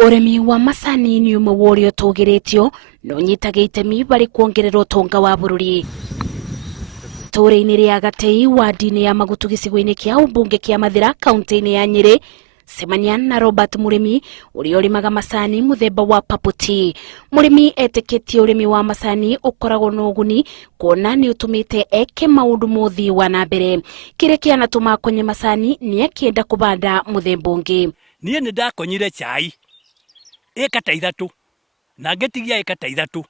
Urimi wa macani ni umwe wa uria tugiritio no nyitaga itemi bari kuongerera utonga wa bururi. Tũũrĩ-inĩ ria Gatei wadi-inĩ ya Magutu gĩcigo-inĩ kia umbunge kia Mathira kaunti-inĩ ya Nyeri, semania na Robert Murimi uria ũrimaga macani muthemba wa purple tea. Murimi etĩkĩtie ũrĩmi wa macani ũkoragwo na ũguni kuona nĩ ũtũmĩte eke maũndũ mothi wa na mbere. Kĩrĩa kĩanatũma akonye macani nĩ akĩenda kũbanda mũthemba ũngĩ. Niĩ nĩ ndakonyire chai eka ta ithatu na ngĩtigia eka ta ithatu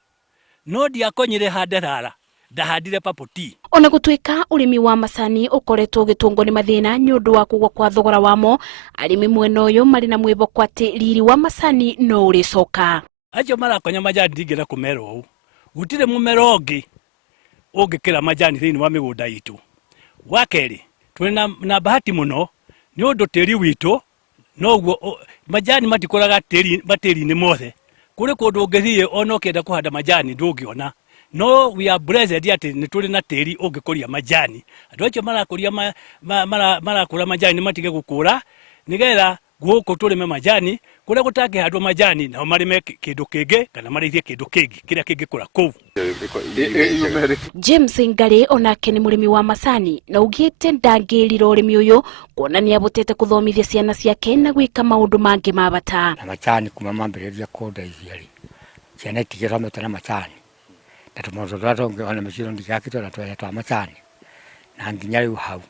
no ndiakonyire hande rara ndahandire purple tea. Ona gũtuĩka ũrĩmi wa macani ũkoretwo ũgĩtũngwo nĩ mathĩna nĩ ũndũ wa kũgwa kwa thogora wamo, arĩmi mwena ũyũ marĩ na mwĩboko atĩ riri wa macani no ũrĩcoka. Acio marakonya majani ndingĩenda kũmera ũũ, gũtirĩ mũmera ũngĩ ũngĩkĩra majani thĩinĩ wa mĩgũnda itũ. Wa kerĩ, twĩ na bahati mũno nĩ ũndũ tĩri witũ noguo majani matikũraga tĩri-inĩ mothe. Kũrĩ kũndũ ũngĩthiĩ ona ũkĩenda kũhanda majani ndũngĩona. No, we are blessed ati nĩ tũrĩ na tĩri ũngĩkũria majani. Andũ acio marakũra majani matige gũkũra nĩgetha gũkũ tũrĩme majani kũrĩa gũtangĩhandwo majani nao marĩme kĩndũ kĩngĩ kana marĩithie kĩndũ kĩngĩ kĩrĩa kĩngĩkũra kũu. James Ngari onake nĩ mũrĩmi wa macani na ugĩte ndangĩrira ũrĩmi ũyũ kuona nĩ abotete kũthomithia ciana ciake na gwĩka maũndũ mangĩ ma bata. Na macani kuma mambĩrĩria kũndeithia rĩ, ciana itigĩthomete na macani. Tũmaũndũ tũrĩa tũngĩ ona mĩciĩ ndigakĩtwo na tũrĩa twa macani na nginya rĩu hau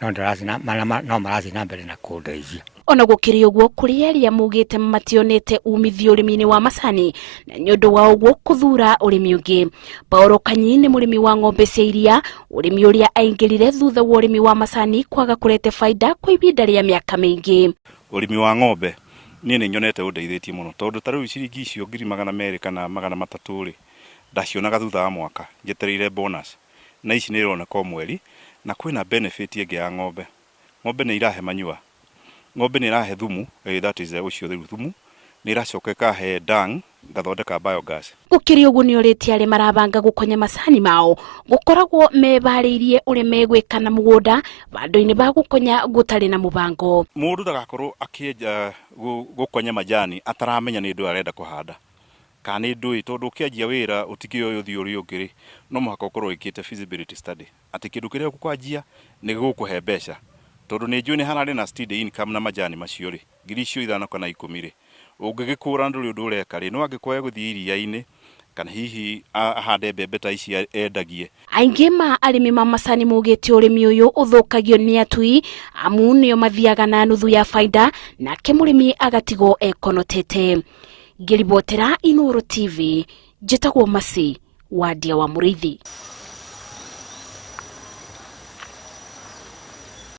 no marathiĩ na mbere na kũndeithia. Ona gũkĩrĩ ũguo kũrĩ arĩa mugĩte mationete umithio ũrĩmi-inĩ wa macani na nĩ ũndũ wa ũguo kũthura ũrĩmi ũngĩ. Paul Kanyi nĩ mũrĩmi wa ng'ombe cia iria, ũrĩmi ũrĩa aingĩrire thutha wa ũrĩmi wa macani kwaga kũrete faida kwa ihinda rĩa mĩaka mĩingĩ. Ũrĩmi wa ng'ombe niĩ nĩ nyonete ũndeithĩtie mũno tondũ ta rĩu ciringi icio 200 kana 300 rĩ ndacionaga thutha wa mwaka njetereire bonus na ici nĩ ironeka o mweri na kwĩna benefit ĩngĩ ya ng'ombe. Ng'ombe nĩ irahe manyua, ng'ombe nĩ irahe thumu, that is ucio thumu, nĩ iracoka ikahe dung ngathondeka biogas. Gũkĩrĩ ũguo nĩ ũrĩtie arĩa marabanga gũkonya macani mao gũkoragwo mebarĩirie ũrĩa megwĩka na mũgũnda bandũ-inĩ ba gũkonya gũtarĩ na mũbango. Mũndũ ndagakorwo akĩenja gũkonya majani ataramenya nĩ ndũ arenda kũhanda kana nĩ ndũĩ, tondũ ũkĩanjia wĩra ũtikĩoĩ ũthiĩ ũrĩa ũngĩ no mũhaka ũkorwo wĩkĩte feasibility study atĩ kĩndũ kĩrĩa ũkwanjia nĩ gĩgũkũhe mbeca, tondũ nĩ njũĩ nĩ hanarĩ na steady income na majani macio rĩ 5,000 kana 10,000 rĩ ũngĩgĩkũra ndũrĩ ũndũ ũreka rĩ no angĩkoya gũthiĩ iria-inĩ kana hihi ahande mbembe ta ici endagie. Aingĩ ma arĩmi ma macani mugĩte ũrĩmi ũyũ ũthũkagio nĩ atui amu nĩo mathiaga na nuthu ya faida nake mũrĩmi agatigwo ekonotete. Ngĩribotera Inoro TV, njĩtagwo Masi, wadia wa Mũrĩithi.